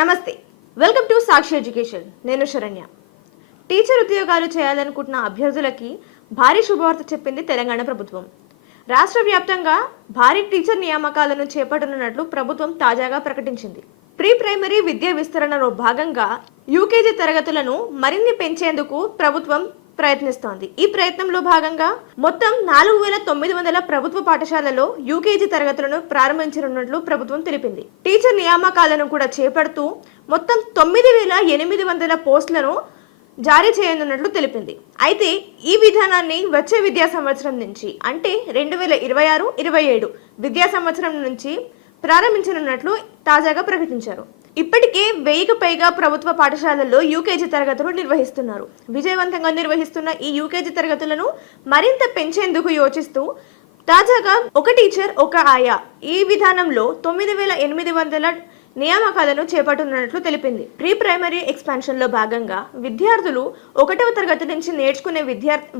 నమస్తే, welcome to Sakshi education. నేను Saranya. Teacher ఉద్యోగాలు చేయాలనుకుంటున్న అభ్యర్థులకి భారీ శుభవార్త చెప్పింది తెలంగాణ ప్రభుత్వం. రాష్ట్ర వ్యాప్తంగా భారీ టీచర్ నియామకాలను చేపట్టనున్నట్లు ప్రభుత్వం తాజాగా ప్రకటించింది. ప్రీ ప్రైమరీ విద్యా విస్తరణలో భాగంగా యూకేజీ తరగతులను మరిన్ని పెంచేందుకు ప్రభుత్వం ప్రయత్నిస్తోంది. ఈ ప్రయత్నంలో భాగంగా మొత్తం 4900 ప్రభుత్వ పాఠశాలలో యూకేజీ తరగతులను ప్రారంభించనున్నట్లు ప్రభుత్వం తెలిపింది. టీచర్ నియామకాలను కూడా చేపడుతూ మొత్తం 9800 పోస్టులను జారీ చేయనున్నట్లు తెలిపింది. అయితే ఈ విధానాన్ని వచ్చే విద్యా సంవత్సరం నుంచి అంటే 2026-27 విద్యా సంవత్సరం నుంచి ప్రారంభించనున్నట్లు తాజాగా ప్రకటించారు. ఇప్పటికే 1000కు పైగా ప్రభుత్వ పాఠశాలల్లో యూకేజీ తరగతులు నిర్వహిస్తున్నారు. విజయవంతంగా నిర్వహిస్తున్న ఈ యూకేజీ తరగతులను మరింత పెంచేందుకు యోచిస్తూ తాజాగా ఒక టీచర్ ఒక ఆయా ఈ విధానంలో 9800 నియామకాలను చేపట్టనున్నట్లు తెలిపింది. ప్రీ ప్రైమరీ ఎక్స్పాన్షన్ లో భాగంగా విద్యార్థులు 1వ తరగతి నుంచి నేర్చుకునే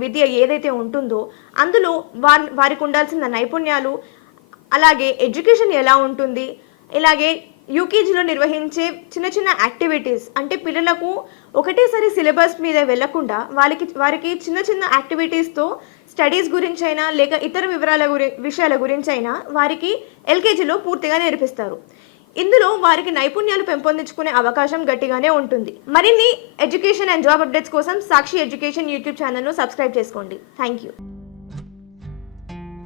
విద్య ఏదైతే ఉంటుందో అందులో వారికి ఉండాల్సిన నైపుణ్యాలు, అలాగే ఎడ్యుకేషన్ ఎలా ఉంటుంది, ఇలాగే యూకేజీలో నిర్వహించే చిన్న చిన్న యాక్టివిటీస్ అంటే పిల్లలకు ఒకటేసారి సిలబస్ మీద వెళ్లకుండా వారికి చిన్న చిన్న యాక్టివిటీస్తో స్టడీస్ గురించైనా లేక ఇతర విషయాల గురించైనా వారికి ఎల్కేజీలో పూర్తిగా నేర్పిస్తారు. ఇందులో వారికి నైపుణ్యాలు పెంపొందించుకునే అవకాశం గట్టిగానే ఉంటుంది. మరిన్ని ఎడ్యుకేషన్ అండ్ జాబ్ అప్డేట్స్ కోసం సాక్షి ఎడ్యుకేషన్ యూట్యూబ్ ఛానల్ను సబ్స్క్రైబ్ చేసుకోండి. Thank you.